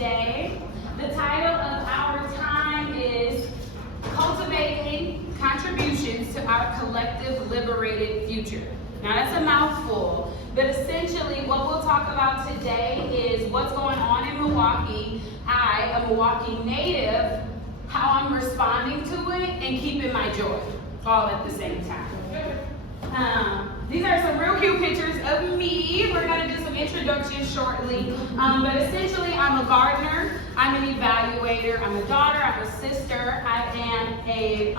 today. The title of our time is Cultivating Contributions to Our Collective Liberated Future. Now that's a mouthful, but essentially what we'll talk about today is what's going on in Milwaukee. I, a Milwaukee native, how I'm responding to it and keeping my joy all at the same time. These are some real cute pictures of me. We're going to do some introductions shortly. But essentially, I'm a gardener. I'm an evaluator. I'm a daughter. I'm a sister. I am a,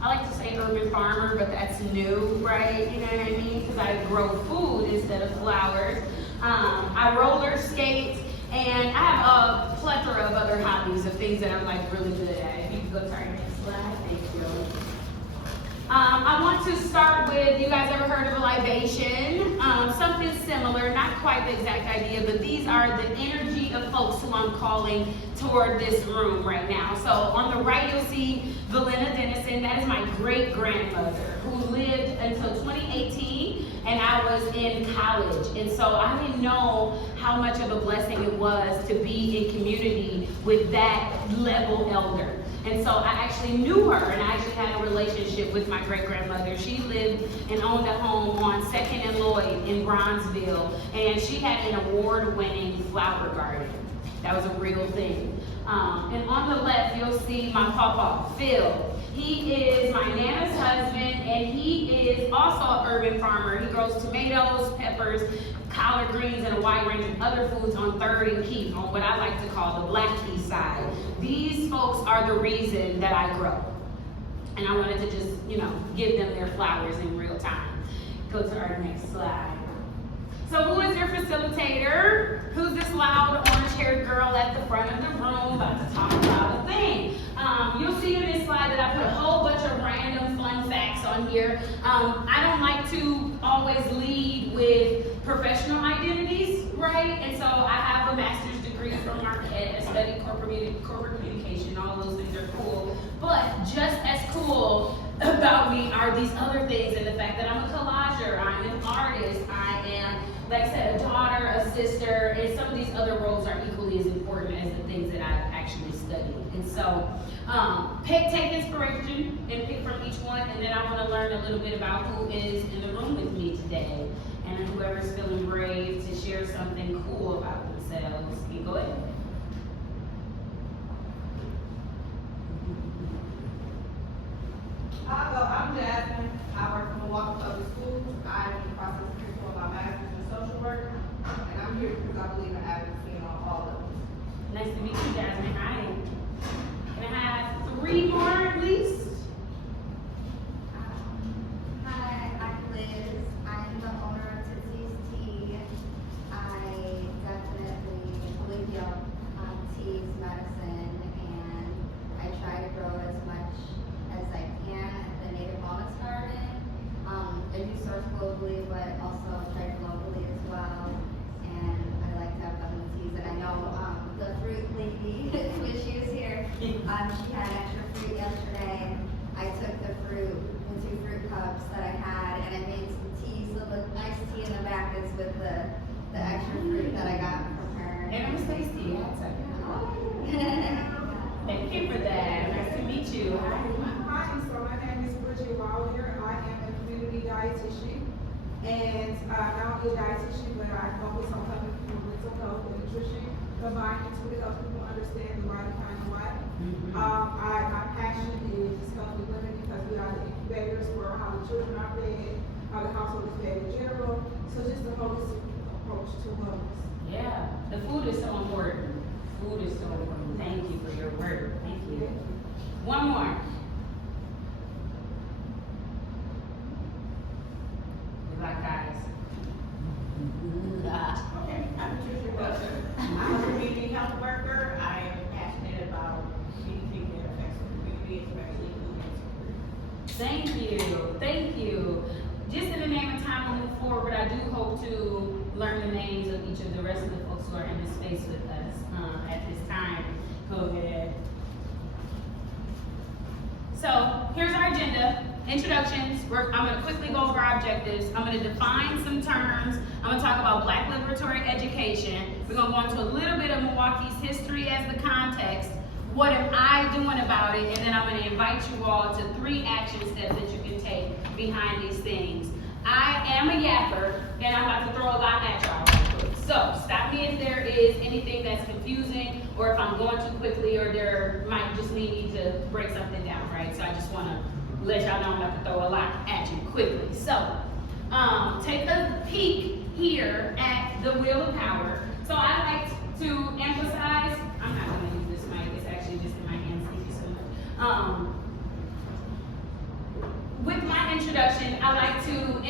I like to say urban farmer, but that's new, right? You know what I mean? Because I grow food instead of flowers. I roller skate. And I have a plethora of other hobbies of things that I'm like really good at. If you can go to our next slide, thank you. I want to start with, you guys ever heard of a libation? Something similar, not quite the exact idea, but these are the energy of folks who I'm calling toward this room right now. So on the right, you'll see Valena Dennison. That is my great-grandmother who lived until 2018, and I was in college. And so I didn't know how much of a blessing it was to be in community with that level elder. And so I actually knew her, and I actually had a relationship with my great-grandmother. She lived and owned a home on 2nd and Lloyd in Bronzeville, and she had an award-winning flower garden. That was a real thing. And on the left, you'll see my papa, Phil. He is my Nana's husband, and he is also an urban farmer. He grows tomatoes, peppers, collard greens, and a wide range of other foods on 3rd and Keith, on what I like to call the Black East side. These folks are the reason that I grow. And I wanted to just, give them their flowers in real time. Go to our next slide. So who is your facilitator? Who's this loud orange-haired girl at the front of the room about to talk about a thing? You'll see in this slide that I put a whole bunch of random fun facts on here. I don't like to always lead with professional identities, right? And so I have a master's degree from Marquette. I studied corporate communication. All those things are cool. But just as cool about me are these other things, and the fact that I'm a collager, I'm an artist, I am, like I said, a daughter, a sister, and some of these other roles are equally as important as the things that I've actually studied. And so take inspiration and pick from each one, and then I want to learn a little bit about who is in the room with me today, and whoever's feeling brave to share something cool about themselves. Can you go ahead? Well, I'm Jasmine. I work for Milwaukee Public Schools. I'm in the process of pursuing my master's in social work, and I'm here because I believe in advocacy on all levels. Nice to meet you, Jasmine. Hi. Can I have 3 more at least? Hi, I'm Liz. I'm the owner of Attendees Tea. I definitely believe tea is medicine, and I try to grow as much as I can at the Native Wellness Garden. I do source globally, but also trade locally as well. And I like to have fun with teas. And I know the fruit lady, when she was here, she had extra fruit yesterday. I took the 2 fruit cups that I had, and I made some tea. So the nice tea in the back is with the extra fruit that I got from her. And it was tasty. Thank you for that. Nice to meet you. Hi, so my name is Bridget Wilder. I am a community dietitian, and not only a dietitian, but I focus on helping people with mental health and nutrition, combining to help people understand the right kind of life. My passion is just helping women because we are the incubators for how the children are fed, how the household is fed in general. So just a holistic approach to wellness. Yeah, the food is so important. Food is so important. Thank you for your work. Thank you. One more. The black guys. Okay, I'm Patricia Butler. I'm a community health worker. I am passionate about anything that affects the community, especially insecurity. Thank you. Thank you. Just in the name of time moving forward, I do hope to learn the names of each of the rest of the folks who are in this space with us at this time. Go ahead. So here's our agenda. Introductions. I'm going to quickly go over our objectives. I'm going to define some terms. I'm going to talk about Black liberatory education. We're going to go into a little bit Milwaukee's history as the context. What am I doing about it? And then I'm gonna invite you all to 3 action steps that you can take behind these things. I am a yapper, and I'm about to throw a lot at y'all real quick. So stop me if there is anything that's confusing, or if I'm going too quickly, or there might just need to break something down, right? So I just wanna let y'all know I'm about to throw a lot at you quickly. So take a peek here at the wheel of power. So I like to emphasize, I'm not gonna use this mic, it's actually just in my hands, thank you so much. With my introduction, I like to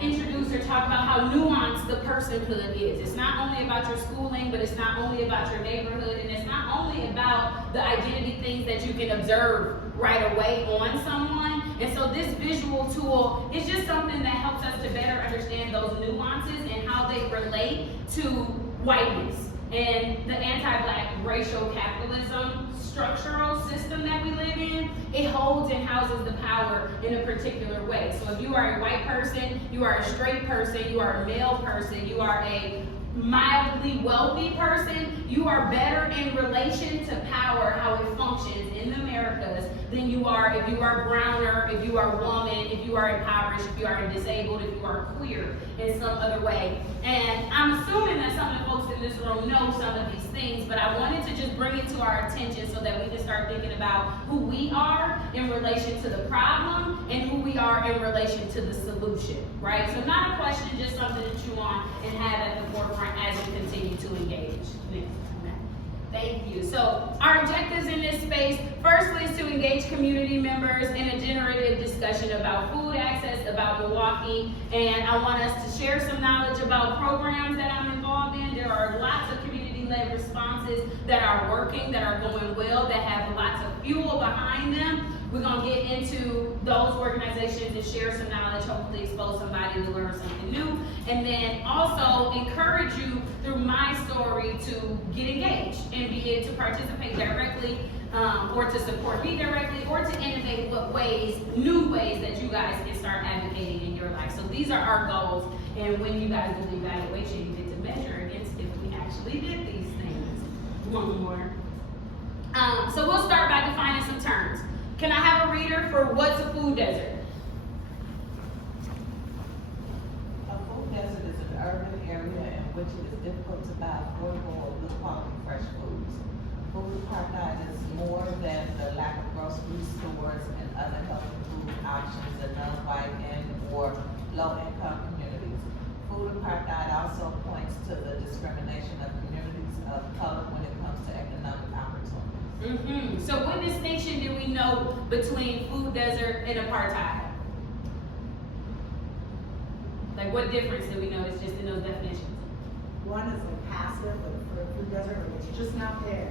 introduce or talk about how nuanced the personhood is. It's not only about your schooling, but it's not only about your neighborhood, and it's not only about the identity things that you can observe right away on someone. And so this visual tool is just something that helps us to better understand those nuances and how they relate to whiteness and the anti-black racial capitalism structural system that we live in. It holds and houses the power in a particular way. So if you are a white person, you are a straight person, you are a male person, you are a mildly wealthy person, you are better in relation to power, how it functions in the Americas, than you are if you are browner, if you are a woman, if you are impoverished, if you are disabled, if you are queer in some other way. And I'm assuming that some of the folks in this room know some of these things, but I wanted to just bring it to our attention so that we can start thinking about who we are in relation to the problem and who we are in relation to the solution, right? So not a question, just something to chew on and have at the forefront as we continue to engage. Next. Thank you. So our objectives in this space, firstly, is to engage community members in a generative discussion about food access, about Milwaukee, and I want us to share some knowledge about programs that I'm involved in. There are lots of community-led responses that are working, that are going well, that have lots of fuel behind them. We're going to get into those organizations and share some knowledge, hopefully expose somebody to learn something new, and then also encourage you through my story to get engaged and be able to participate directly or to support me directly or to innovate what ways, new ways that you guys can start advocating in your life. So these are our goals, and when you guys do the evaluation, you get to measure against if we actually did these things. One more. So we'll start by defining some terms. Can I have a reader for what's a food desert? A food desert is an urban area in which it is difficult to buy affordable or good quality fresh foods. Food apartheid is more than the lack of grocery stores and other healthy food options in non-white and or low-income communities. Food apartheid also points to the discrimination of communities of color when it comes to economic opportunities. So what distinction do we know between food desert and apartheid? Like what difference do we notice just in those definitions? One is like passive, like for a food desert, like it's just not there.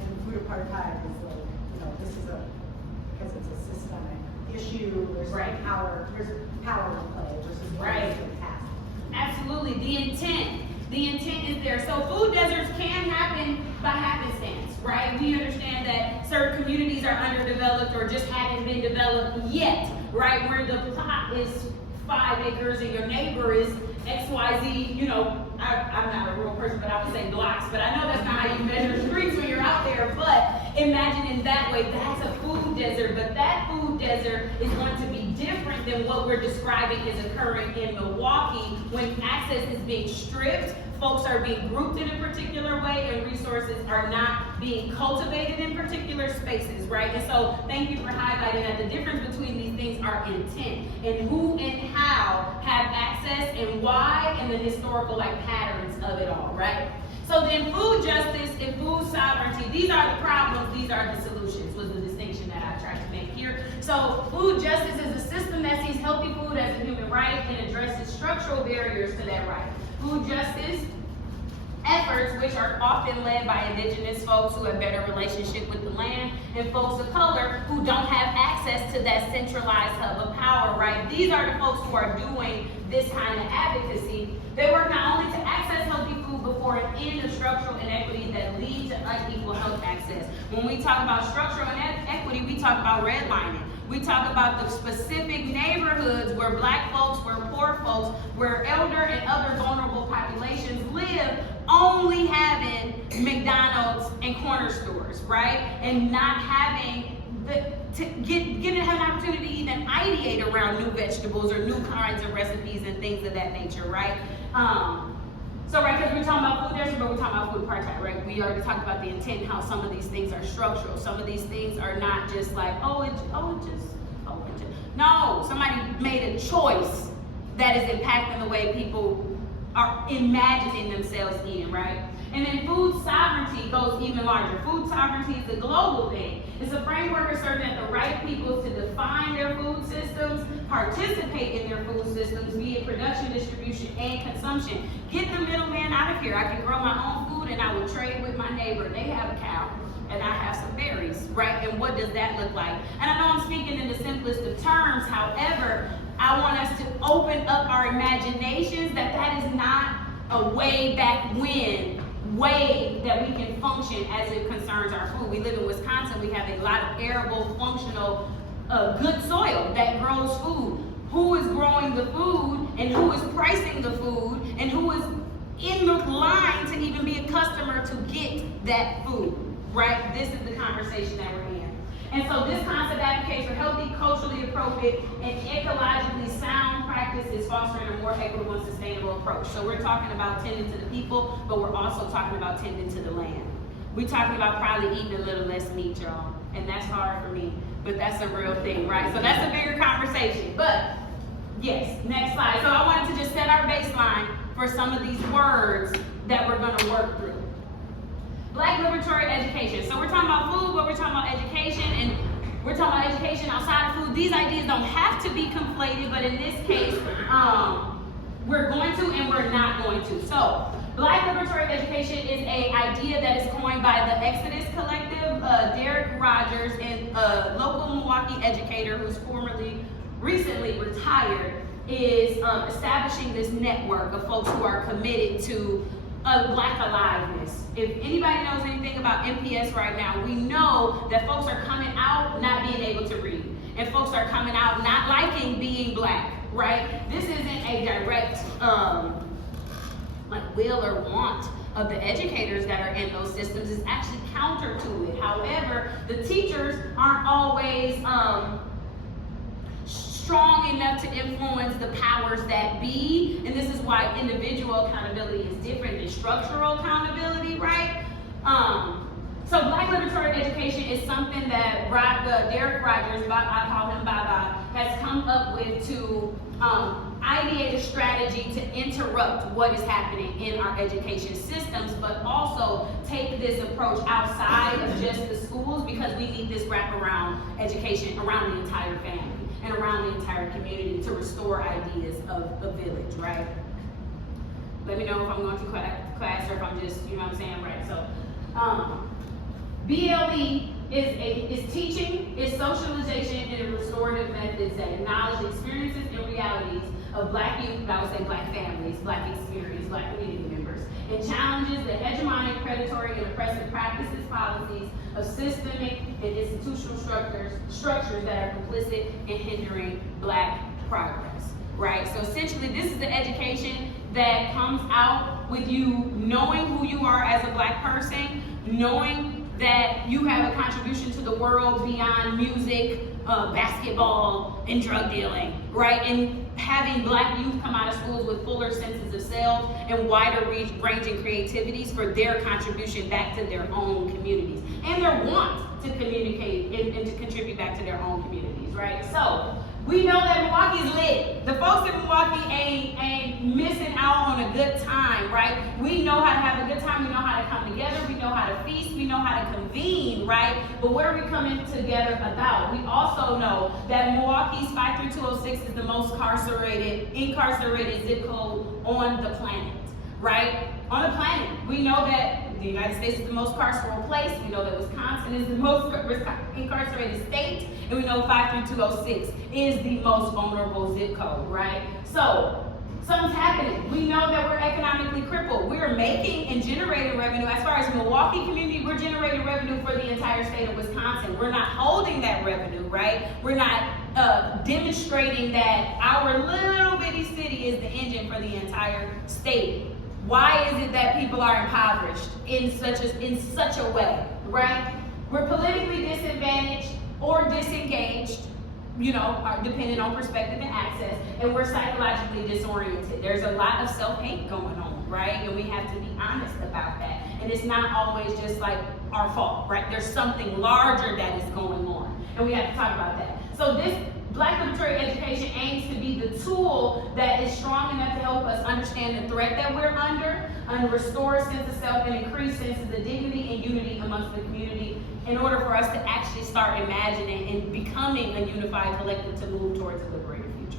And food apartheid is like, this is because it's a systemic issue, there's Right. there's power in play versus Right. passive. Absolutely, the intent is there. So food deserts can happen by happenstance, right? We understand that certain communities are underdeveloped or just haven't been developed yet, right? Where the plot is 5 acres and your neighbor is XYZ, I'm not a real person, but I would say blocks, but I know that's not how you measure streets when you're out there, but imagine in that way, that's a food desert, but that food desert is going to be different than what we're describing is occurring in Milwaukee when access is being stripped, folks are being grouped in a particular way, and resources are not being cultivated in particular spaces, right? And so thank you for highlighting that the difference between these things are intent and who and how have access and why and the historical patterns of it all, right? So then food justice and food sovereignty, these are the problems, these are the solutions, was the distinction that I tried to make here. So food justice is a system that sees healthy food as a human right and addresses structural barriers to that right. Food justice efforts, which are often led by indigenous folks who have better relationship with the land and folks of color who don't have access to that centralized hub of power, right? These are the folks who are doing this kind of advocacy. They work not only to access healthy food, but for an end of structural inequity that lead to unequal health access. When we talk about structural inequity, we talk about redlining. We talk about the specific neighborhoods where Black folks, where poor folks, where elder and other vulnerable populations live, only having McDonald's and corner stores, right? And not having getting an opportunity to even ideate around new vegetables or new kinds of recipes and things of that nature, right? Right, because we're talking about food desert, but we're talking about food apartheid, right? We already talked about the intent, how some of these things are structural. Some of these things are not just like, no, somebody made a choice that is impacting the way people are imagining themselves eating, right? And then food sovereignty goes even larger. Food sovereignty is a global thing. It's a framework serving at the right people to define their food systems, participate in their food systems, be it production, distribution, and consumption. Get the middleman out of here. I can grow my own food and I will trade with my neighbor. They have a cow and I have some berries, right? And what does that look like? And I know I'm speaking in the simplest of terms. However, I want us to open up our imaginations that is not a way back when way that we can function as it concerns our food. We live in Wisconsin. We have a lot of arable, functional, good soil that grows food. Who is growing the food and who is pricing the food and who is in the line to even be a customer to get that food, right? This is the conversation that we're in. And so this concept advocates for healthy, culturally appropriate, and ecologically sound practices fostering a more equitable and sustainable approach. So we're talking about tending to the people, but we're also talking about tending to the land. We're talking about probably eating a little less meat, y'all. And that's hard for me, but that's a real thing, right? So that's a bigger conversation. But yes, next slide. So I wanted to just set our baseline for some of these words that we're gonna work through. Black liberatory education. So we're talking about food, but we're talking about education, and we're talking about education outside of food. These ideas don't have to be conflated, but in this case, we're going to and we're not going to. So, Black liberatory education is an idea that is coined by the Exodus Collective. Derek Rogers, a local Milwaukee educator who's recently retired, is establishing this network of folks who are committed to Black aliveness. If anybody knows anything about MPS right now, we know that folks are coming out not being able to read. And folks are coming out not liking being Black, right? This isn't a direct will or want of the educators that are in those systems. It's actually counter to it. However, the teachers aren't always strong enough to influence the powers that be, and this is why individual accountability is different than structural accountability, right? So Black liberatory education is something that Derek Rogers, I call him Baba, has come up with to ideate a strategy to interrupt what is happening in our education systems, but also take this approach outside of just the schools, because we need this wraparound education around the entire family and around the entire community to restore ideas of a village, right? Let me know if I'm going to class or if I'm just, you know what I'm saying, right? So, BLE is teaching, is socialization, and restorative methods that acknowledge the experiences and realities of Black youth, I would say Black families, Black experience, Black community members, and challenges the hegemonic, predatory, and oppressive practices, policies of systemic and institutional structures that are complicit in hindering Black progress, right? So essentially, this is the education that comes out with you knowing who you are as a Black person, knowing that you have a contribution to the world beyond music, basketball, and drug dealing, right? And having Black youth come out of schools with fuller senses of self and wider ranging creativities for their contribution back to their own communities and their want to communicate and to contribute back to their own communities, right? So we know that Milwaukee's lit. The folks in Milwaukee ain't missing out on a good time, right? We know how to have a good time. We know how to come together. We know how to feast. We know how to convene, right? But what are we coming together about? We also know that Milwaukee's 53206 is the most incarcerated zip code on the planet, right? On the planet. We know that the United States is the most carceral place. We know that Wisconsin is the most incarcerated state. And we know 53206 is the most vulnerable zip code, right? So, something's happening. We know that we're economically crippled. We're making and generating revenue. As far as Milwaukee community, we're generating revenue for the entire state of Wisconsin. We're not holding that revenue, right? We're not demonstrating that our little bitty city is the engine for the entire state. Why is it that people are impoverished in such a way, right? We're politically disadvantaged or disengaged, depending on perspective and access, and we're psychologically disoriented. There's a lot of self-hate going on, right? And we have to be honest about that. And it's not always just like our fault, right? There's something larger that is going on, and we have to talk about that. So this Black liberatory education aims to be the tool that is strong enough to help us understand the threat that we're under and restore a sense of self and increase senses of dignity and unity amongst the community in order for us to actually start imagining and becoming a unified collective to move towards a liberated future.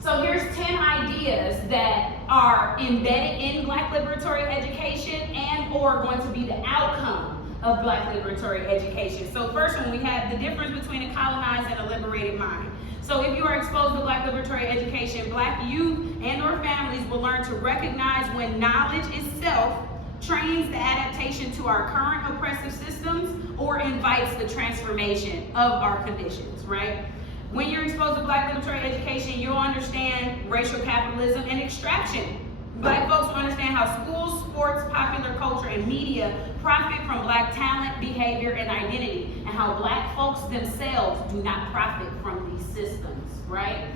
So here's 10 ideas that are embedded in Black liberatory education and or going to be the outcome of Black liberatory education. So first one, we have the difference between a colonized and a liberated mind. So if you are exposed to Black liberatory education, Black youth and or families will learn to recognize when knowledge itself trains the adaptation to our current oppressive systems or invites the transformation of our conditions, right? When you're exposed to Black liberatory education, you'll understand racial capitalism and extraction. Black folks will understand how schools, sports, popular culture, and media profit from Black talent, behavior, and identity, and how Black folks themselves do not profit from these systems, right?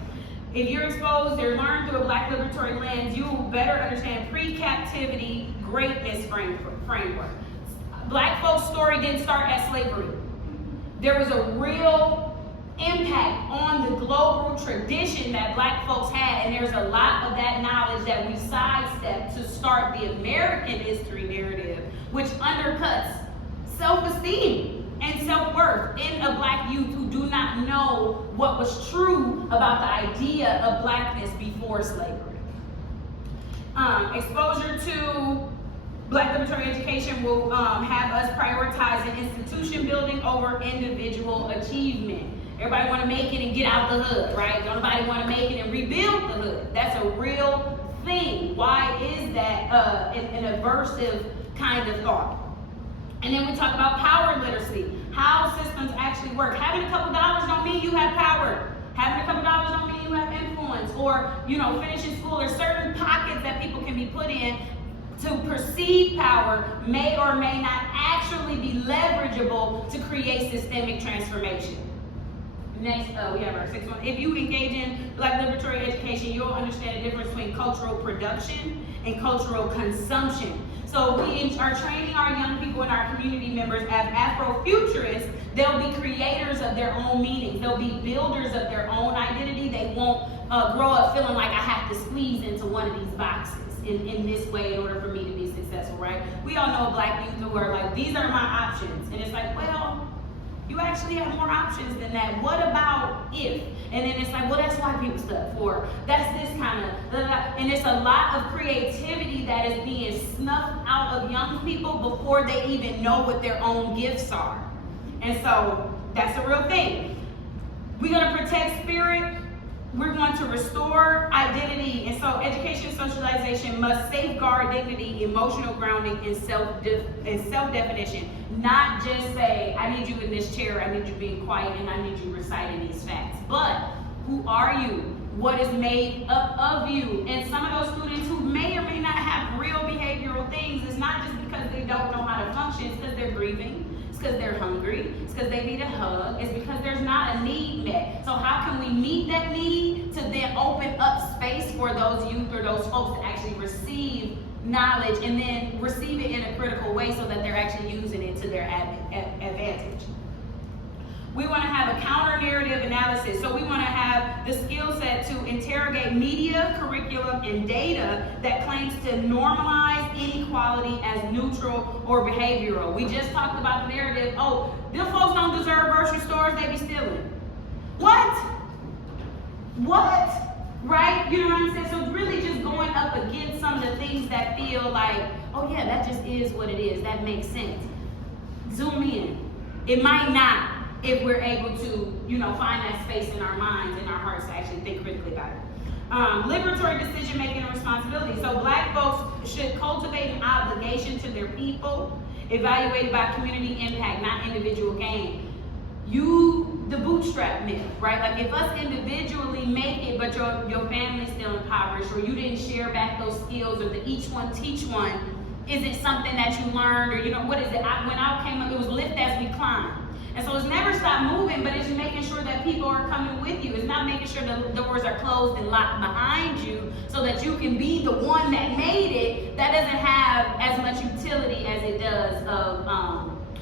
If you're exposed or learn through a Black liberatory lens, you will better understand pre-captivity greatness framework. Black folks' story didn't start at slavery. There was a real impact on the global tradition that Black folks had, and there's a lot of that knowledge that we sidestep to start the American history narrative, which undercuts self-esteem and self-worth in a Black youth who do not know what was true about the idea of Blackness before slavery. Exposure to Black liberatory education will have us prioritizing institution building over individual achievement. Everybody want to make it and get out the hood, right? Don't nobody want to make it and rebuild the hood. That's a real thing. Why is that an aversive kind of thought? And then we talk about power literacy, how systems actually work. Having a couple dollars don't mean you have power. Having a couple dollars don't mean you have influence or, finishing school. There's certain pockets that people can be put in to perceive power may or may not actually be leverageable to create systemic transformation. Next, we have our sixth one. If you engage in Black liberatory education, you'll understand the difference between cultural production and cultural consumption. So we are training our young people and our community members as Afrofuturists. They'll be creators of their own meanings. They'll be builders of their own identity. They won't grow up feeling like I have to squeeze into one of these boxes in this way in order for me to be successful, right? We all know Black youth who are like, these are my options. And it's like, well, you actually have more options than that. What about if? And then it's like, well, that's white people stuff, or that's this kind of, and it's a lot of creativity that is being snuffed out of young people before they even know what their own gifts are. And so that's a real thing. We're going to protect spirit. We're going to restore identity. And so education and socialization must safeguard dignity, emotional grounding, and self-definition. Not just say, I need you in this chair, I need you being quiet, and I need you reciting these facts. But who are you? What is made up of you? And some of those students who may or may not have real behavioral things, it's not just because they don't know how to function, it's because they're grieving. It's because they're hungry. It's because they need a hug. It's because there's not a need met. So how can we meet that need to then open up space for those youth or those folks to actually receive knowledge and then receive it in a critical way so that they're actually using it to their advantage? We want to have a counter-narrative analysis. So we want to have the skill set to interrogate media, curriculum, and data that claims to normalize inequality as neutral or behavioral. We just talked about the narrative, oh, them folks don't deserve grocery stores, they be stealing. What? Right? You know what I'm saying? So it's really just going up against some of the things that feel like, oh yeah, that just is what it is. That makes sense. Zoom in. It might not, if we're able to, find that space in our minds and our hearts to actually think critically about it. Liberatory decision-making and responsibility. So Black folks should cultivate an obligation to their people, evaluated by community impact, not individual gain. the bootstrap myth, right? Like if us individually make it, but your family's still impoverished, or you didn't share back those skills, or the each one teach one, is it something that you learned, or what is it? When I came up, it was lift as we climb. And so it's never stop moving, but it's making sure that people are coming with you. It's not making sure the doors are closed and locked behind you so that you can be the one that made it. That doesn't have as much utility as it does of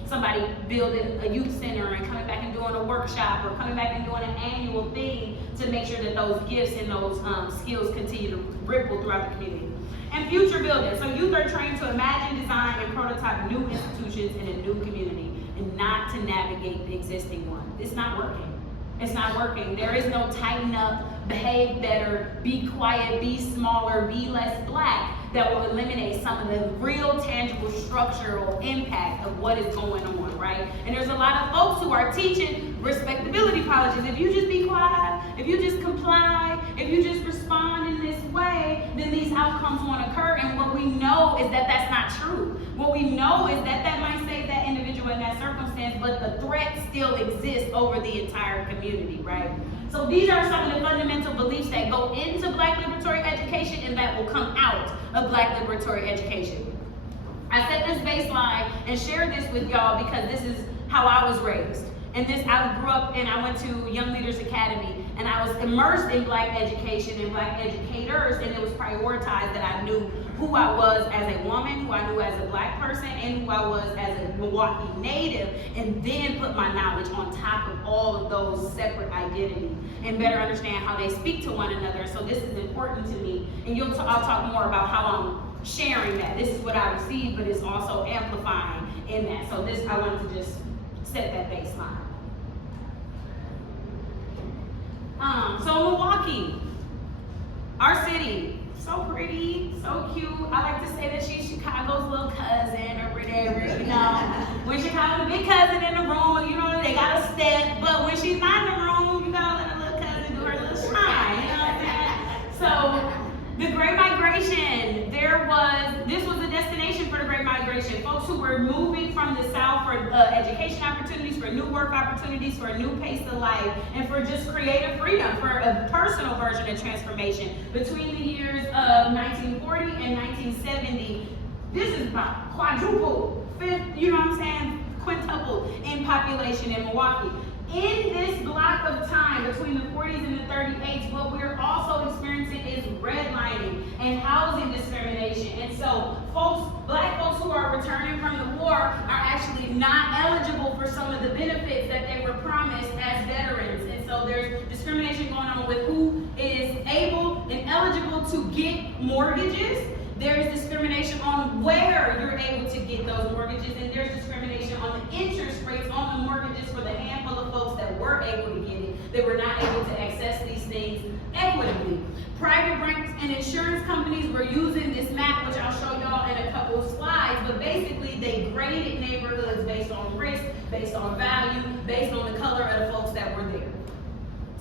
somebody building a youth center and coming back and doing a workshop, or coming back and doing an annual thing to make sure that those gifts and those skills continue to ripple throughout the community. And future building. So youth are trained to imagine, design, and prototype new institutions in a new community, and not to navigate the existing one. It's not working. It's not working. There is no tighten up, behave better, be quiet, be smaller, be less black that will eliminate some of the real tangible structural impact of what is going on, right? And there's a lot of folks who are teaching respectability colleges. If you just be quiet, if you just comply, if you just respond in this way, then these outcomes won't occur. And what we know is that that's not true. What we know is that that might save that individual in that circumstance, but the threat still exists over the entire community, right? So these are some of the fundamental beliefs that go into Black liberatory education and that will come out of Black liberatory education. I set this baseline and share this with y'all because this is how I was raised. And I grew up and I went to Young Leaders Academy, and I was immersed in Black education and Black educators, and it was prioritized that I knew who I was as a woman, who I knew as a Black person, and who I was as a Milwaukee native, and then put my knowledge on top of all of those separate identities and better understand how they speak to one another. So this is important to me, and I'll talk more about how I'm sharing that. This is what I received, but it's also amplifying in that. So I wanted to just set that baseline. So Milwaukee, our city, so pretty, so cute. I like to say that she's Chicago's little cousin or whatever, When Chicago's big cousin in the room, they got a step, but when she's not in the room, you gotta let a little cousin do her little shine, you know what I'm saying? So the Great Migration, this was a destination for the Great Migration. Folks who were moving from the South for education opportunities, for new work opportunities, for a new pace of life, and for just creative freedom, for a personal version of transformation. Between the years of 1940 and 1970, this is about quadruple, quintuple in population in Milwaukee. In this block of time between the 40s and the 38s, what we're also experiencing is redlining and housing discrimination. And so Black folks who are returning from the war are actually not eligible for some of the benefits that they were promised as veterans. And so there's discrimination going on with who is able and eligible to get mortgages. There's discrimination on where you're able to get those mortgages, and there's discrimination on the interest rates on the mortgages for the handful of folks that were able to get it, that were not able to access these things equitably. Private banks and insurance companies were using this map, which I'll show y'all in a couple of slides, but basically they graded neighborhoods based on risk, based on value, based on the color of the folks that were there.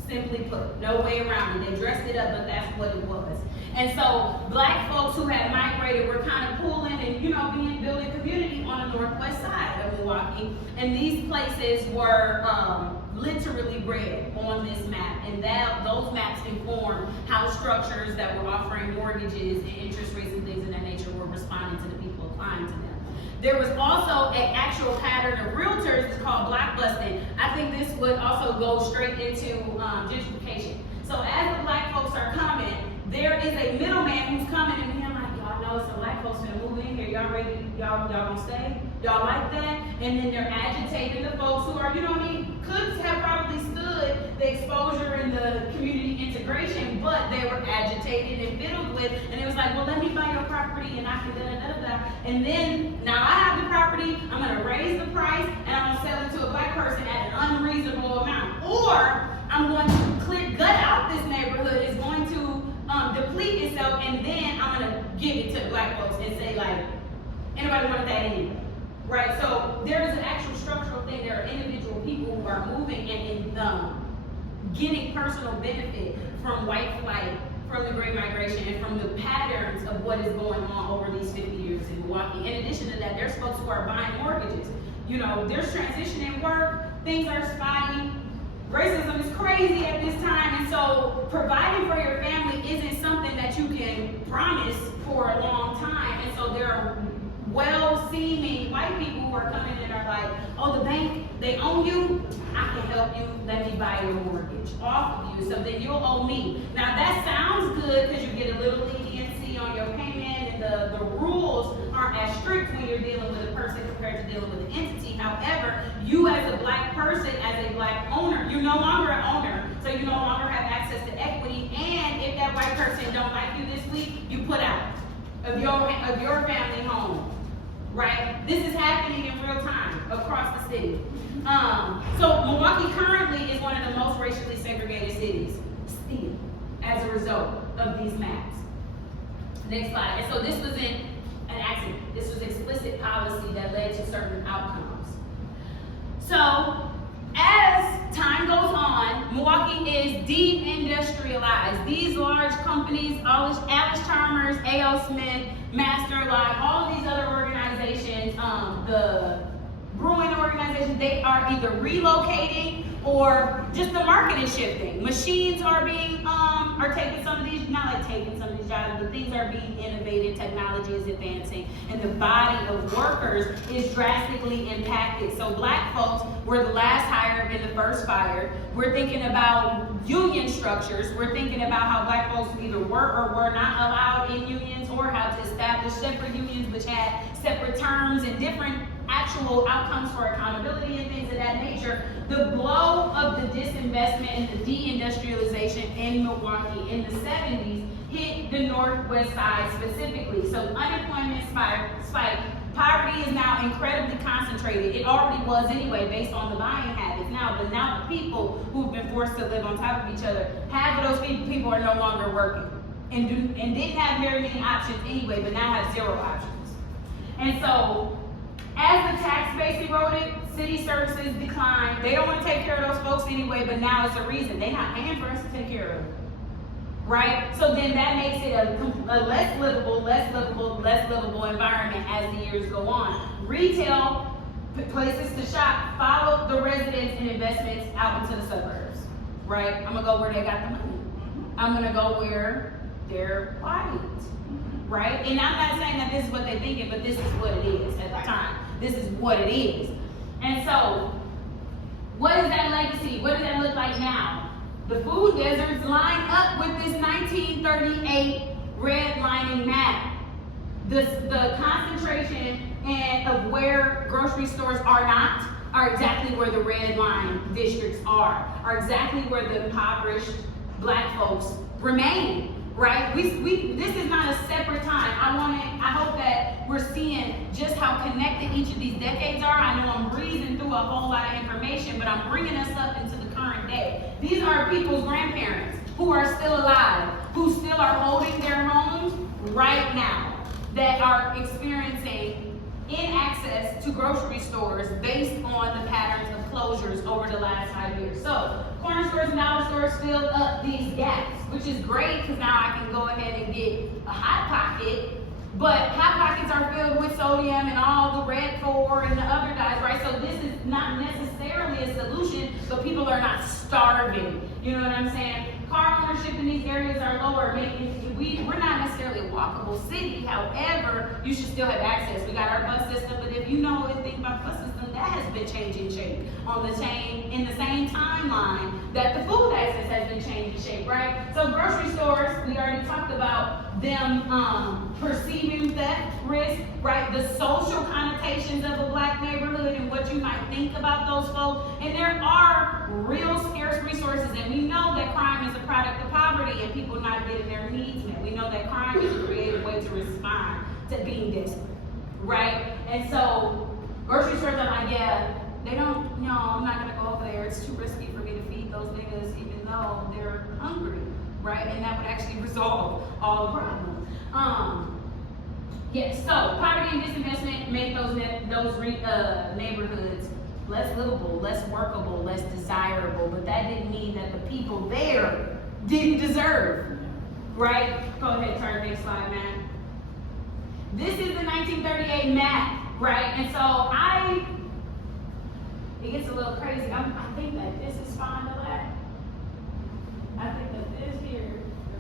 Simply put, no way around it. They dressed it up, but that's what it was. And so Black folks who had migrated were kind of pulling and, building community on the northwest side of Milwaukee. And these places were literally bred on this map. And those maps informed how structures that were offering mortgages and interest rates and things of that nature were responding to the people applying to them. There was also an actual pattern of realtors. It's called blockbusting. I think this would also go straight into gentrification. So as the Black folks are coming, there is a middleman who's coming and being like, y'all know some Black folks gonna move in here. Y'all ready? Y'all gonna stay? Y'all like that? And then they're agitating the folks who are, could have probably stood the exposure and the community integration, but they were agitated and fiddled with. And it was like, well, let me buy your property and I can da-da-da-da-da. And then now I have the property, I'm gonna raise the price and I'm gonna sell it to a Black person at an unreasonable amount. Or I'm going to gut out this neighborhood, it's going to deplete itself, and then I'm gonna give it to Black folks and say like, anybody want that anyway, right? So there is an actual structural thing. There are individual people who are moving and getting personal benefit from white flight, from the Great Migration, and from the patterns of what is going on over these 50 years in Milwaukee. In addition to that, there's folks who are buying mortgages. There's transition in work. things are spotty. Racism is crazy at this time, and so providing for your family isn't something that you can promise for a long time. And so there are well-seeming white people who are coming in and are like, oh, the bank, they own you, I can help you, let me buy your mortgage off of you, so then you'll owe me. Now that sounds good because you get a little leniency on your payment, and the rules aren't as strict when you're dealing with a person compared to dealing with an entity. However, you as a black person, as a black owner, you're no longer an owner, so you no longer have access to equity, and if that white person don't like you this week, you put out of your family home, right? This is happening in real time across the city. So Milwaukee currently is one of the most racially segregated cities, still, as a result of these maps. Next slide. And so this wasn't an accident. This was explicit policy that led to certain outcomes. So as time goes on, Milwaukee is de-industrialized. These large companies, Alice Chalmers, A.O. Smith, Master Life, all of these other organizations, the brewing organizations, they are either relocating or just the market is shifting. Machines are being, are taking some of these, not like taking some of these jobs, but things are being innovated, technology is advancing, and the body of workers is drastically impacted. So black folks were the last hired and the first fired. We're thinking about union structures. We're thinking about how black folks either were or were not allowed in unions, or how to establish separate unions which had separate terms and different actual outcomes for accountability and things of that nature. The blow of the disinvestment and the deindustrialization in Milwaukee in the 70s hit the northwest side specifically. So unemployment spiked. Poverty is now incredibly concentrated. It already was anyway based on the buying habits now, but now the people who've been forced to live on top of each other, half of those people are no longer working and didn't have very many options anyway, but now have zero options. And so as the tax base eroded, city services declined. They don't want to take care of those folks anyway, but now it's a reason. They're not paying for us to take care of them, right? So then that makes it a less livable environment as the years go on. Retail places to shop follow the residents and investments out into the suburbs, right? I'm gonna go where they got the money. I'm gonna go where they're quiet, right? And I'm not saying that this is what they're thinking, but this is what it is at the time. This is what it is. And so, what is that legacy? What does that look like now? The food deserts line up with this 1938 redlining map. The concentration of where grocery stores are not are exactly where the red line districts are exactly where the impoverished black folks remain. Right? This is not a separate time. I hope that we're seeing just how connected each of these decades are. I know I'm breezing through a whole lot of information, but I'm bringing us up into the current day. These are people's grandparents who are still alive, who still are holding their homes right now, that are experiencing inaccess to grocery stores based on the patterns of closures over the last 5 years. So corner stores and dollar stores filled up these gaps, which is great because now I can go ahead and get a Hot Pocket, but Hot Pockets are filled with sodium and all the Red 4 and the other dyes, right? So this is not necessarily a solution, but people are not starving. You know what I'm saying? Car ownership in these areas are lower. We're not necessarily a walkable city. However, you should still have access. We got our bus system, but if you know anything about the bus system, that has been changing shape in the same timeline that the food access has been changing shape, right? So grocery stores, we already talked about them perceiving theft risk, right? The social connotations of a black neighborhood and what you might think about those folks. And there are real scarce resources, and we know that crime is a product of poverty and people not getting their needs met. We know that crime is a creative way to respond to being desperate, right? And so grocery stores are like, yeah, they don't, no, I'm not gonna go over there. It's too risky for me to feed those niggas even though they're hungry, right? And that would actually resolve all the problems. Yes, so poverty and disinvestment make those neighborhoods less livable, less workable, less desirable, but that didn't mean that the people there didn't deserve, right? Go ahead, turn next slide, man. This is the 1938 map, right? And so it gets a little crazy. I think that this is Fond du Lac. I think that this here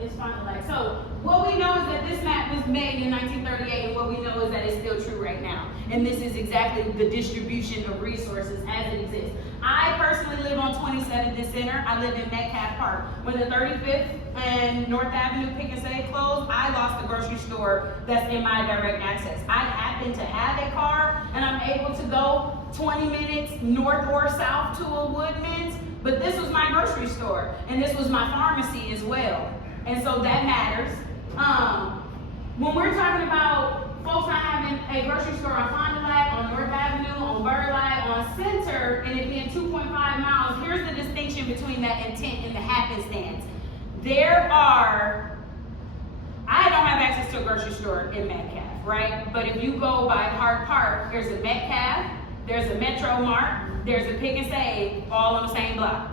is Fond du Lac. So what we know is that this map was made in 1938, and what we know is that it's still true right now. And this is exactly the distribution of resources as it exists. I personally live on 27th and Center. I live in Metcalf Park. When the 35th and North Avenue Pick and Save closed, I lost the grocery store that's in my direct access. I happen to have a car, and I'm able to go 20 minutes north or south to a Woodman's, but this was my grocery store, and this was my pharmacy as well. And so that matters. When we're talking about folks not having a grocery store on Fond du Lac, on North Avenue, on Burleigh, on Center, and it being 2.5 miles, here's the distinction between that intent and the happenstance. I don't have access to a grocery store in Metcalf, right? But if you go by Hart Park, there's a Metcalf, there's a Metro Mart, there's a Pick and Save, all on the same block.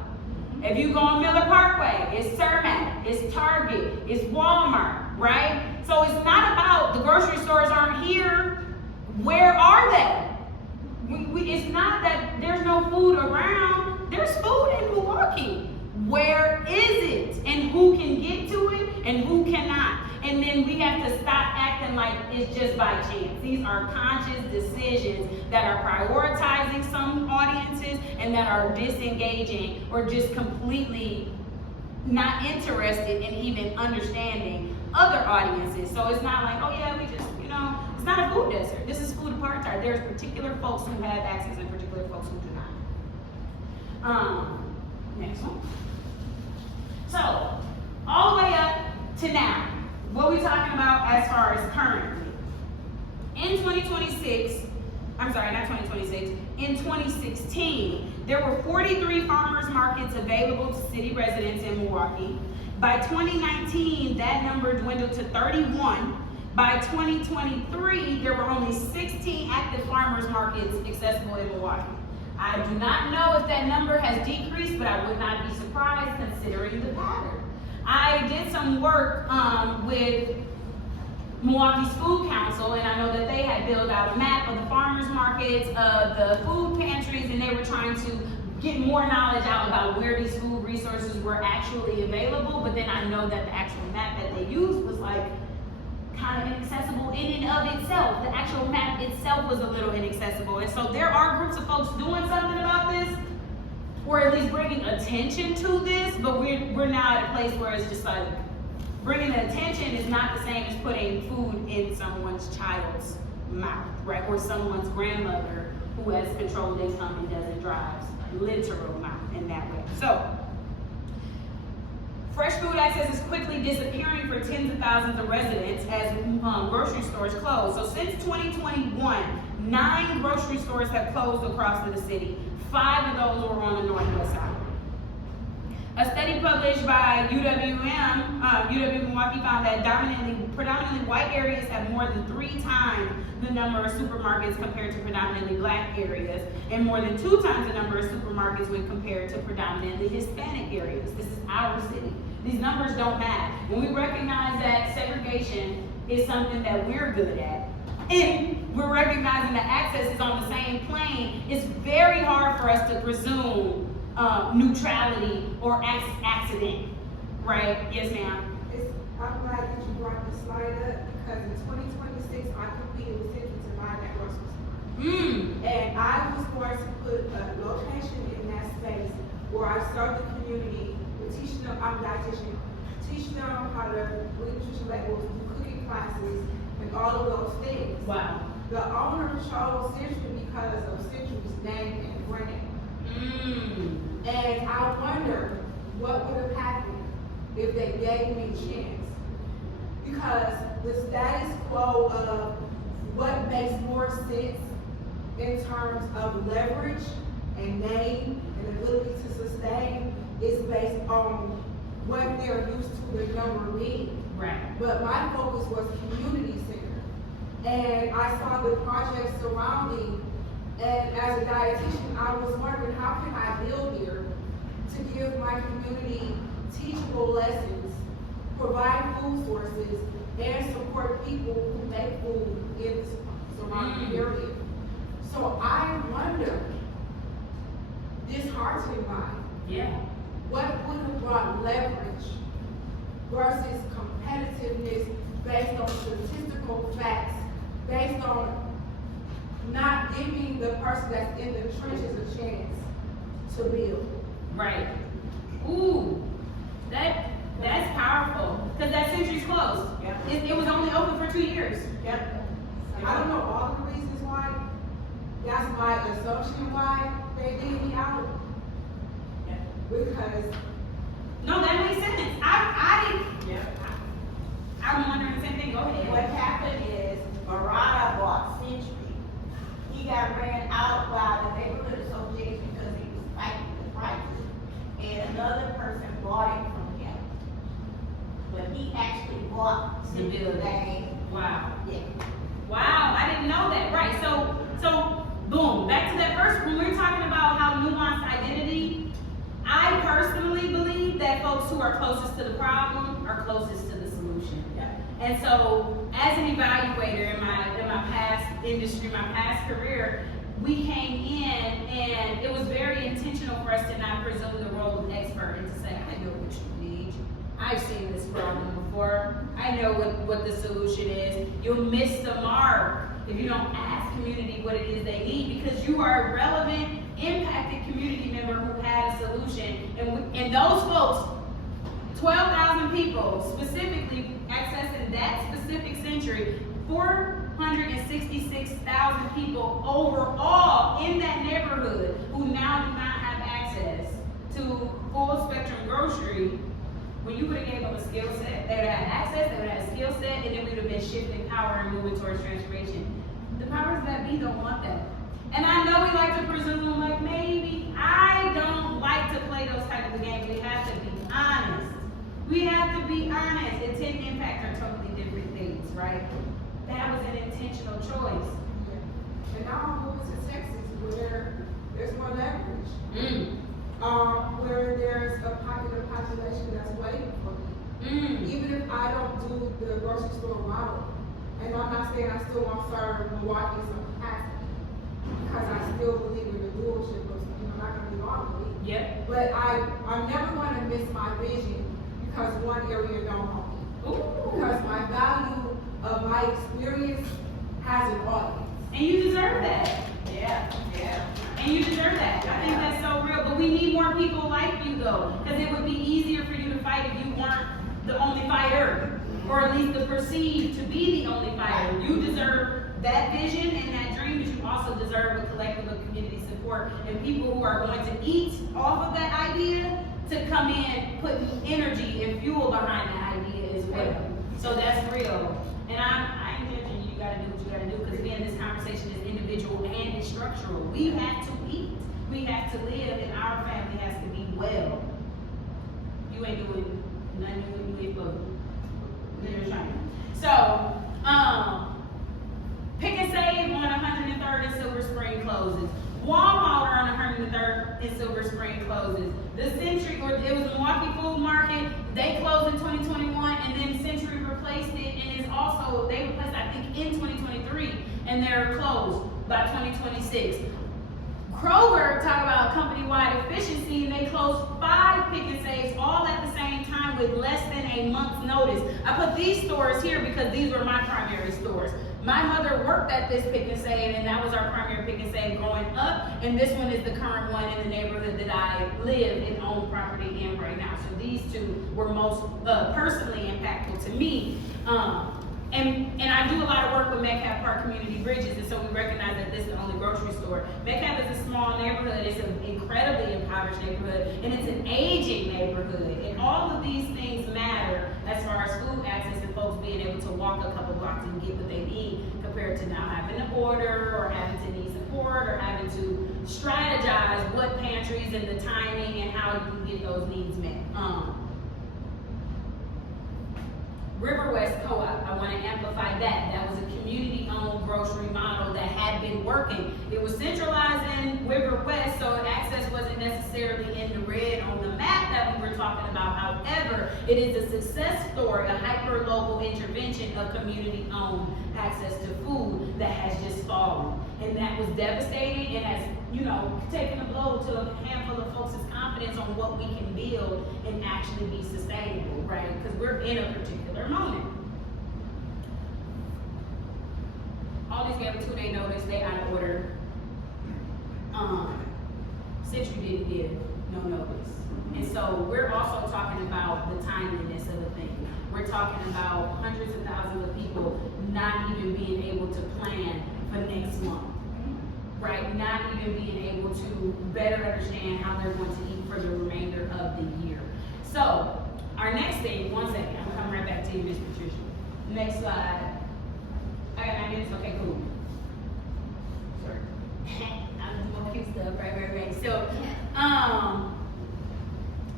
If you go on Miller Parkway, it's Cermak, it's Target, it's Walmart, right? So it's not about the grocery stores aren't here. Where are they? It's not that there's no food around. There's food in Milwaukee. Where is it? And who can get to it and who cannot? And then we have to stop acting like it's just by chance. These are conscious decisions that are prioritizing some audiences and that are disengaging or just completely not interested in even understanding other audiences. So it's not like, oh yeah, we just, it's not a food desert. This is food apartheid. There's particular folks who have access and particular folks who do not. Next one. So, all the way up to now, what we're talking about as far as currently. In 2016, there were 43 farmers markets available to city residents in Milwaukee. By 2019, that number dwindled to 31. By 2023, there were only 16 active farmers markets accessible in Milwaukee. I do not know if that number has decreased, but I would not be surprised considering the pattern. I did some work with Milwaukee's Food Council, and I know that they had built out a map of the farmers markets, of the food pantries, and they were trying to get more knowledge out about where these food resources were actually available. But then I know that the actual map that they used was like kind of inaccessible in and of itself. The actual map itself was a little inaccessible. And so there are groups of folks doing something about this, or at least bringing attention to this, but we're now at a place where it's just like, bringing the attention is not the same as putting food in someone's child's mouth, right? Or someone's grandmother who has controlled income and doesn't drive, literal mouth in that way. So, fresh food access is quickly disappearing for tens of thousands of residents as grocery stores close. So since 2021, 9 grocery stores have closed across the city. 5 of those were on the northwest side. A study published by UW-Milwaukee found that predominantly white areas have more than 3 times the number of supermarkets compared to predominantly black areas, and more than 2 times the number of supermarkets when compared to predominantly Hispanic areas. This is our city. These numbers don't matter. When we recognize that segregation is something that we're good at, and we're recognizing that access is on the same plane, it's very hard for us to presume neutrality or accident, right? Yes, ma'am. I'm glad that you brought this slide up because in 2026, I competed with Central to buy that grocery store. And I was going to put a location in that space where I serve the community with teaching them, I'm a dietitian, teach them how to read nutrition labels, do cooking classes, and all of those things. Wow. The owner chose Central because of Central's name and brand. And I wonder what would have happened if they gave me a chance. Because the status quo of what makes more sense in terms of leverage and name and ability to sustain is based on what they're used to the number being. Right. But my focus was community center. And I saw the projects surrounding, and as a dietitian, I was wondering how can I build here to give my community teachable lessons, provide food sources, and support people who make food in the surrounding area. So I wonder Yeah. What would have brought leverage versus competitiveness based on statistical facts, based on not giving the person that's in the trenches a chance to build? Right. Ooh, that's powerful, because that century's closed. Yep. It was only open for 2 years. Yep. I don't know all the reasons why. That's my assumption why they did me out. Yep. Because No, that makes sense. I'm wondering the same thing. Go ahead. What happened is Barada bought Century. He got ran out by the neighborhood association because he was fighting the prices. And another person bought it from him. But he actually bought The Century building. Lane. Wow. Yeah. Wow, I didn't know that. Right. So boom, back to that first, when we're talking about how nuanced identity, I personally believe that folks who are closest to the problem are closest to the solution. Yeah. And so, as an evaluator in my past industry, my past career, we came in and it was very intentional for us to not presume the role of expert and to say, I know what you need. I've seen this problem before. I know what the solution is. You'll miss the mark if you don't ask community what it is they need, because you are a relevant, impacted community member who had a solution. And those folks, 12,000 people specifically accessing that specific century, 466,000 people overall in that neighborhood who now do not have access to full spectrum grocery. When you would have gave them a skill set, they would have had access, they would have had a skill set, and then we would have been shifting power and moving towards transformation. The powers that be don't want that. And I know we like to presume, like, maybe. I don't like to play those types of games. We have to be honest. We have to be honest. Intent and impact are totally different things, right? That was an intentional choice. And now I'm moving to Texas where there's more leverage. Where there's a pocket of population that's waiting for me. Even if I don't do the grocery store model, and I'm not saying I still want to serve Milwaukee in some capacity, because I still believe in the dualship of, not going to be long with me. Yep. But I'm never going to miss my vision because one area don't help me. Because my value of my experience has an audience. And you deserve that. Yeah, yeah. And you deserve that. I think that's so real. But we need more people like you, though, because it would be easier for you to fight if you weren't the only fighter, or at least the perceived to be the only fighter. You deserve that vision and that dream, but you also deserve a collective of community support and people who are going to eat off of that idea to come in putting energy and fuel behind that idea as well. So that's real. And I ain't judging you. You gotta do what you gotta do, because again, this conversation is individual and it's structural. We have to eat, we have to live, and our family has to be well. You ain't doing nothing, you ain't voting. You're trying. So, Pick and Save on 103rd and Silver Spring closes. Walmart on 103rd and Silver Spring closes. The Century, or it was Milwaukee Food Market, they closed in 2021, and then Century replaced it, and is also, they replaced, I think, in 2023, and they're closed by 2026. Kroger, talk about company-wide efficiency, and they closed 5 Pick and Saves all at the same time with less than a month's notice. I put these stores here because these were my primary stores. My mother worked at this Pick and Save, and that was our primary Pick and Save growing up, and this one is the current one in the neighborhood that I live and own property in right now. So these two were most personally impactful to me. And I do a lot of work with Metcalf Park Community Bridges, and so we recognize that this is the only grocery store. Metcalf is a small neighborhood, it's an incredibly impoverished neighborhood, and it's an aging neighborhood. And all of these things matter as far as food access and folks being able to walk a couple blocks and get what they need, compared to now having to order, or having to need support, or having to strategize what pantries and the timing and how you can get those needs met. River West Co-op, I want to amplify that. That was a community-owned grocery model that had been working. It was centralized in River West, so access wasn't necessarily in the red on the map that we were talking about. However, it is a success story, a hyper-local intervention of community-owned access to food that has just fallen. and that was devastating and has, taken a blow to a handful of folks' confidence on what we can build and actually be sustainable, right? Because we're in a particular moment. All these gave a 2-day notice, they out of order. Century didn't give no notice. And so we're also talking about the timeliness of the thing. We're talking about hundreds of thousands of people not even being able to plan for next month, right? Not even being able to better understand how they're going to eat for the remainder of the year. So our next thing, one second, I'm coming right back to you, Ms. Patricia. Next slide. I got 9 minutes, okay, cool. Sorry. I'm doing cute stuff, right.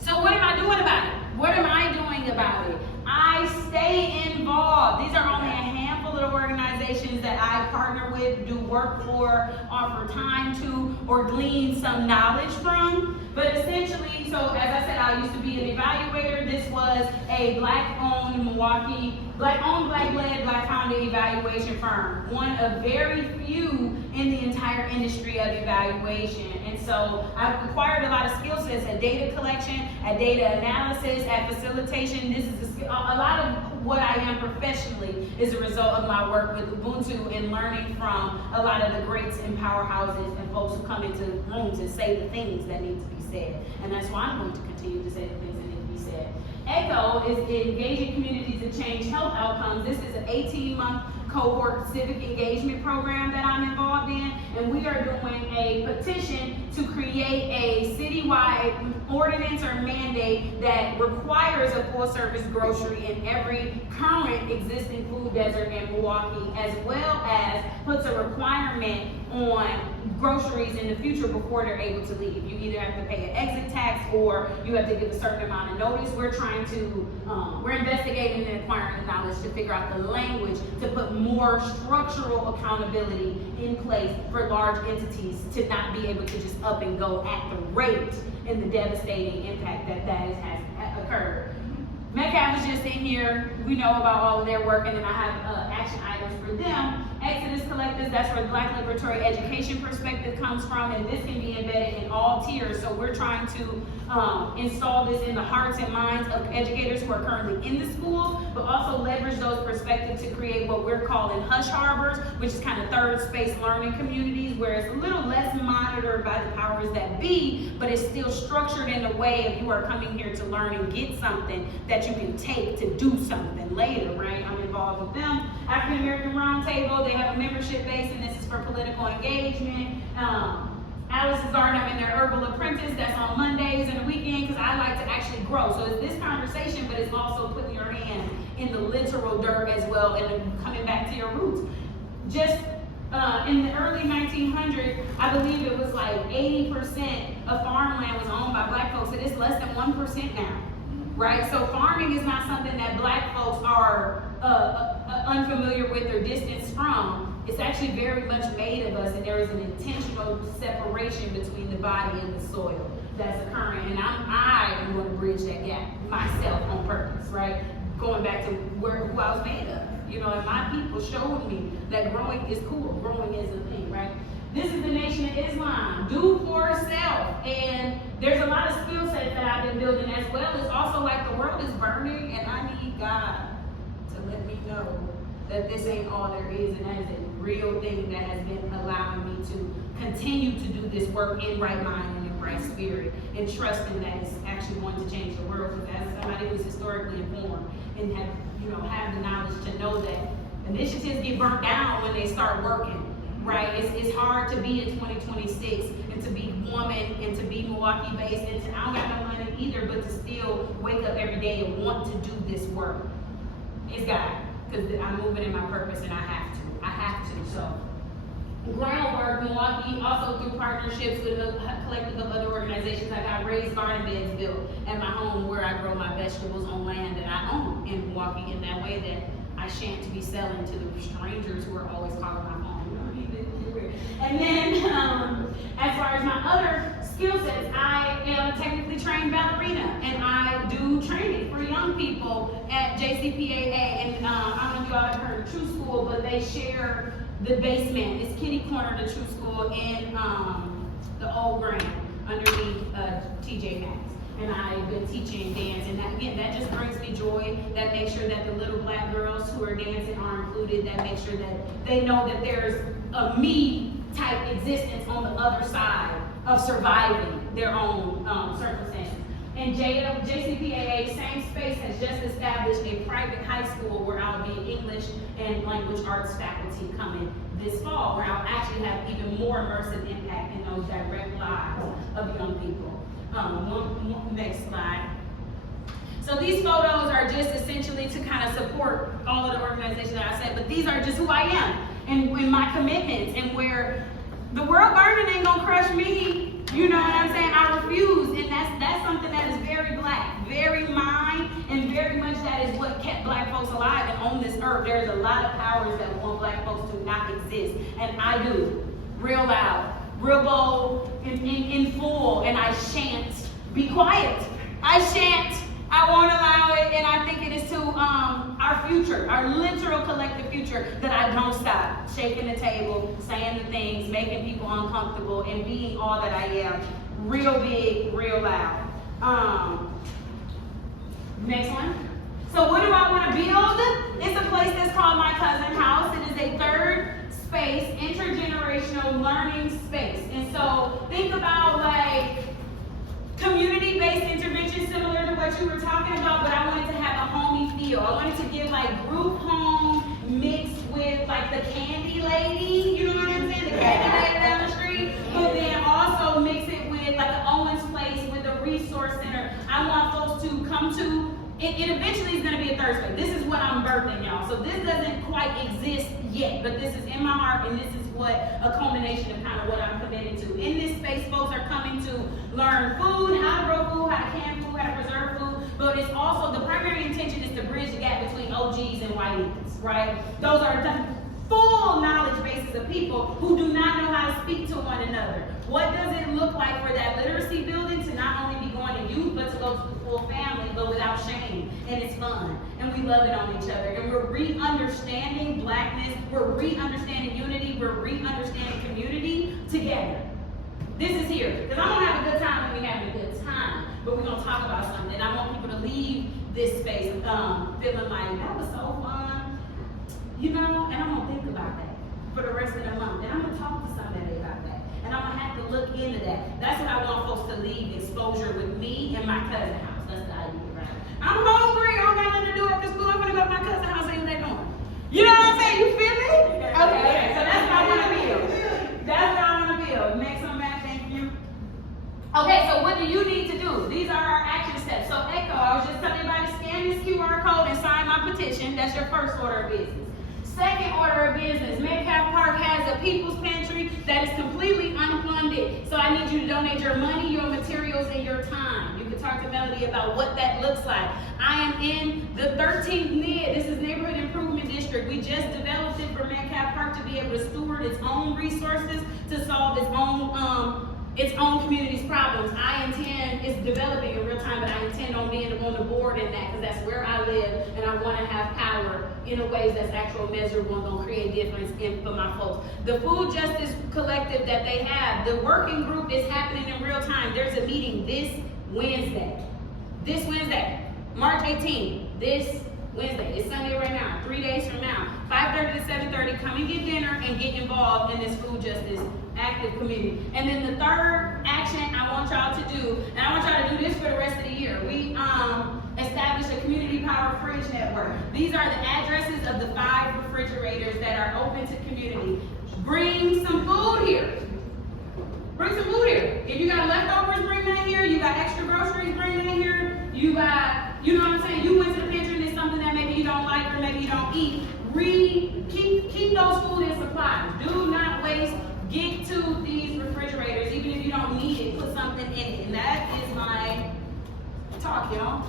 So what am I doing about it? What am I doing about it? I stay involved. These are only a handful of organizations that I partner with, do work for, offer time to, or glean some knowledge from. But essentially, so as I said, I used to be an evaluator. This was a Black-owned Milwaukee, Black-owned, Black-led, Black-founded evaluation firm. One of very few in the entire industry of evaluation. And so I've acquired a lot of skill sets at data collection, at data analysis, at facilitation. This is a lot of what I am professionally is a result of my work with Ubuntu and learning from a lot of the greats and powerhouses and folks who come into rooms and say the things that need to be said. And that's why I'm going to continue to say the things that need to be said. ECHO is engaging communities to change health outcomes. This is an 18-month cohort civic engagement program that I'm involved in, and we are doing a petition to create a citywide ordinance or mandate that requires a full-service grocery in every current existing food desert in Milwaukee, as well as puts a requirement on groceries in the future before they're able to leave. You either have to pay an exit tax or you have to give a certain amount of notice. We're trying to, we're investigating and acquiring knowledge to figure out the language to put more structural accountability in place for large entities to not be able to just up and go at the rate and the devastating impact that has occurred. Metcalf is just in here. We know about all of their work, and then I have action items for them. Exodus Collectives, that's where the Black Liberatory Education perspective comes from, and this can be embedded in all tiers. So we're trying to install this in the hearts and minds of educators who are currently in the school, but also leverage those perspectives to create what we're calling hush harbors, which is kind of third space learning communities, where it's a little less monitored by the powers that be, but it's still structured in a way if you are coming here to learn and get something that you can take to do something later, right? I'm involved with them. African American Roundtable, they have a membership base, and this is for political engagement. Alice's Garden, I'm in their Herbal Apprentice, that's on Mondays and the weekend, because I like to actually grow. So it's this conversation, but it's also putting your hand in the literal dirt as well, and coming back to your roots. Just in the early 1900s, I believe it was like 80% of farmland was owned by Black folks, and it's less than 1% now, right? So farming is not something that Black folks are unfamiliar with or distanced from. It's actually very much made of us, and there is an intentional separation between the body and the soil that's occurring. And I am going to bridge that gap myself on purpose, right? Going back to who I was made of. And my people showed me that growing is cool, growing is a thing, right? This is the Nation of Islam, do for self. And there's a lot of skill sets that I've been building, as well as also like the world is burning, and I need God to let me know that this ain't all there is, and that is a real thing that has been allowing me to continue to do this work in right mind and in right spirit, and trusting that it's actually going to change the world. Because as somebody who's historically informed and have the knowledge to know that initiatives get burnt down when they start working, right? It's hard to be in 2026 and to be woman and to be Milwaukee based, and I don't got no money either, but to still wake up every day and want to do this work. It's God, because I'm moving in my purpose, and I have to. So groundwork, Milwaukee, also through partnerships with a collective of other organizations. I got raised garden beds built at my home where I grow my vegetables on land that I own in Milwaukee, in that way that I shan't be selling to the strangers who are always calling my home. And then as far as my other skill sets, I am a technically trained ballerina, and I do training for young people at JCPAA. And I don't know if you all have heard of True School, but they share The basement is kitty corner, the true school in the old Grand underneath TJ Maxx. And I've been teaching dance, and that, again, that just brings me joy. That makes sure that the little black girls who are dancing are included. That makes sure that they know that there's a me type existence on the other side of surviving their own circumstances. And JCPAA, same space, has just established a private high school where I'll be English and language arts faculty coming this fall, where I'll actually have even more immersive impact in those direct lives of young people. Next slide. So these photos are just essentially to kind of support all of the organizations that I said, but these are just who I am and my commitments, and where the world burden ain't gonna crush me. You know what I'm saying? I refuse, and that's something that is very black, very mine, and very much that is what kept black folks alive and on this earth. There's a lot of powers that want black folks to not exist, and I do, real loud, real bold, in full, and I shan't be quiet. I shan't. I won't allow it, and I think it is to our future, our literal collective future, that I don't stop shaking the table, saying the things, making people uncomfortable, and being all that I am, real big, real loud. Next one. So what do I want to build? It's a place that's called My Cousin House. It is a third space, intergenerational learning space. And so think about like community-based intervention, similar to what you were talking about, but I wanted to have a homey feel. I wanted to give like group home mixed with like the candy lady, you know what I'm saying? The candy lady down the street, but then also mix it with like the Owens Place with a resource center. I want folks to come to. It eventually is going to be a third space. This is what I'm birthing, y'all. So this doesn't quite exist yet, but this is in my heart, and this is what a culmination of kind of what I'm committed to. In this space, folks are coming to learn food, how to grow food, how to can food, how to preserve food, but it's also, the primary intention is to bridge the gap between OGs and YNs, right? Those are the full knowledge bases of people who do not know how to speak to one another. What does it look like for that literacy building to not only be going to youth, but to go to the full family, but without shame? And it's fun, and we love it on each other, and we're re-understanding blackness, we're re-understanding unity, we're re-understanding community together. This is here, because I'm gonna have a good time when we having a good time, but we're gonna talk about something. I want people to leave this space feeling like, that was so fun, you know, and I'm gonna think about that for the rest of the month, and I'm gonna talk to somebody about that, and I'm gonna have to look into that. That's what I want folks to leave, exposure with me and my cousin house. That's the idea, right? I'm hungry, I don't got nothing to do after school, I'm gonna go to my cousin house and see what they're doing. You know what I'm saying? You feel me? Okay, so that's what I wanna build. That's what I wanna build. Next one, Matt, thank you. Okay, so what do you need to do? These are our action steps. So Echo, I was just telling you about to scan this QR code and sign my petition. That's your first order of business. Second order of business, Metcalf Park has a people's pantry that is completely unfunded. So I need you to donate your money, your materials, and your time. You can talk to Melody about what that looks like. I am in the 13th NID. This is Neighborhood Improvement District. We just developed it for Metcalf Park to be able to steward its own resources to solve its own community's problems. I intend, it's developing in real time, but I intend on being on the board in that, because that's where I live, and I want to have power in a ways that's actual measurable and going to create difference for my folks. The food justice collective that they have, the working group is happening in real time. There's a meeting this Wednesday, March 18th, this Wednesday. It's Sunday right now, 3 days from now, 5:30 to 7:30. Come and get dinner and get involved in this food justice active committee. And then the third action I want y'all to do, and I want y'all to do this for the rest of the year, we established a community power fridge network. These are the addresses of the 5 refrigerators that are open to community. Bring some food here. Bring some food here. If you got leftovers, bring that here. You got extra groceries, bring that here. You got, you know what I'm saying? You went to the pantry and there's something that maybe you don't like or maybe you don't eat. Keep those food in supplies. Do not waste. Get to these refrigerators, even if you don't need it, put something in it. And that is my talk, y'all.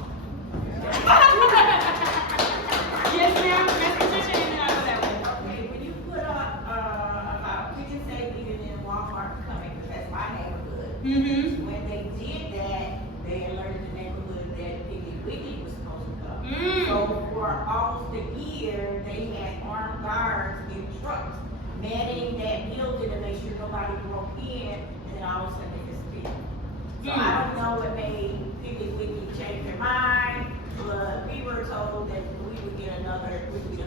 Yes, ma'am. That's Patricia, and then I go that way. Okay, when you put on, about kitchen safety and then Walmart coming, because that's my neighborhood. Mm-hmm. When they did that, they alerted the neighborhood that Piggly Wiggly was supposed to come. Mm. So for almost a year, they had armed guards in trucks manning that building to make sure nobody broke in, and then all of a sudden they disappeared. So I don't know what made Piggly Wiggly change their mind, but we were told that we would get a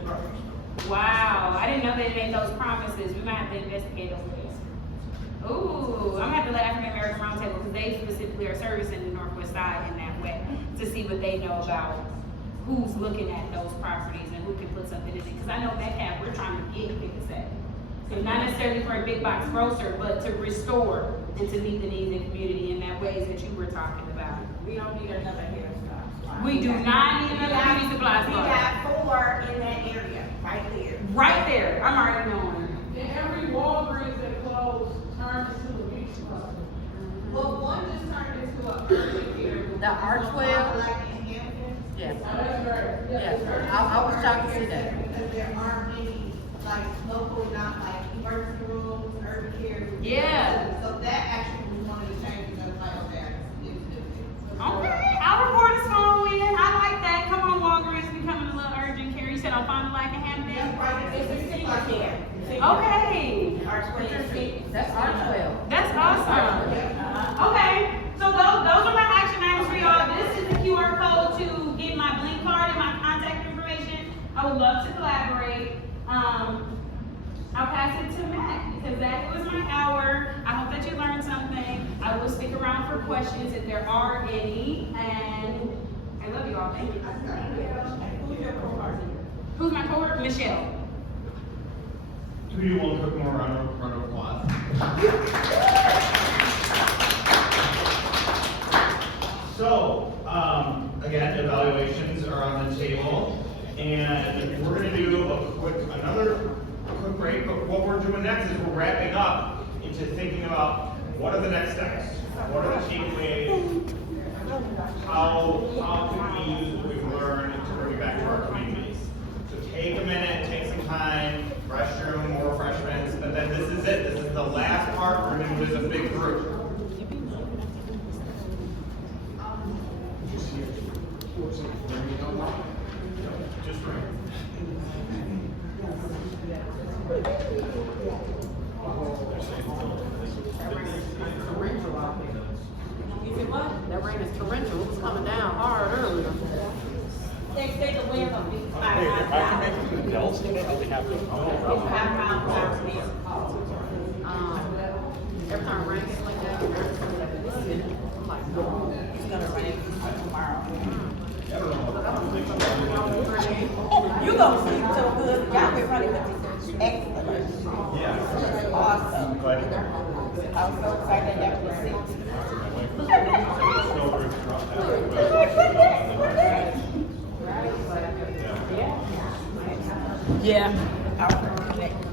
grocery store. Wow, I didn't know they made those promises. We might have to investigate those ways. Ooh, I'm gonna have to let African American Roundtable, because they specifically are servicing the Northwest Side in that way, to see what they know about who's looking at those properties and who can put something in it. Because I know Metcalf, we're trying to get things set. So not necessarily for a big box grocer, but to restore and to meet the needs of the community in that ways that you were talking about. We don't need another hairstyle. We do not need another beauty supply We store. got 4 in that area, right there. Right there, I'm already knowing. And every Walgreens that closed turned into a beauty supply. Well, one just turned into a urgent care. The Archwell? Like in Hampton. Yes. Oh, that's right. Yeah, I was shocked to see that. Because there aren't any, like, local, not like emergency rooms, urgent care. Yeah. So that actually was one of the changes that was like, okay, it's different. Okay, our report is flowing in. I like that. Come on, Walgreens becoming a little urgent care. You said on Fond du Lac and Hampton? It's a senior care. Okay, That's Archwell. that's awesome. Okay, so those are my action items for y'all. This is the QR code to get my Blink card and my contact information. I would love to collaborate. I'll pass it to Matt, because that was my hour. I hope that you learned something. I will stick around for questions if there are any, and I love you all. Thank you. Who's your co-worker? Who's my coworker? Michelle. Do you want to cook more round of applause? So, again, evaluations are on the table, and we're gonna do another quick break, but what we're doing next is we're wrapping up into thinking about what are the next steps? What are the takeaways? How can we use what we've learned to bring it back to our communities? So take a minute, take some time, restroom, more refreshments, but then this is it. This is the last part. We're gonna do this as a big group. Just right. You said what? That rain is torrential. It was coming down hard earlier. They say the wind will be 5 Hey, miles if an I can hour. make some Dells today, I'll be happy. It's 5 miles an hour to me. Every time it rains like that, I'm like, no. It's gonna rain tomorrow. Oh, You gonna sleep so good, y'all been running with this excellent. Yeah. Awesome. But I'm so excited that we're sick. Yeah. Our connect.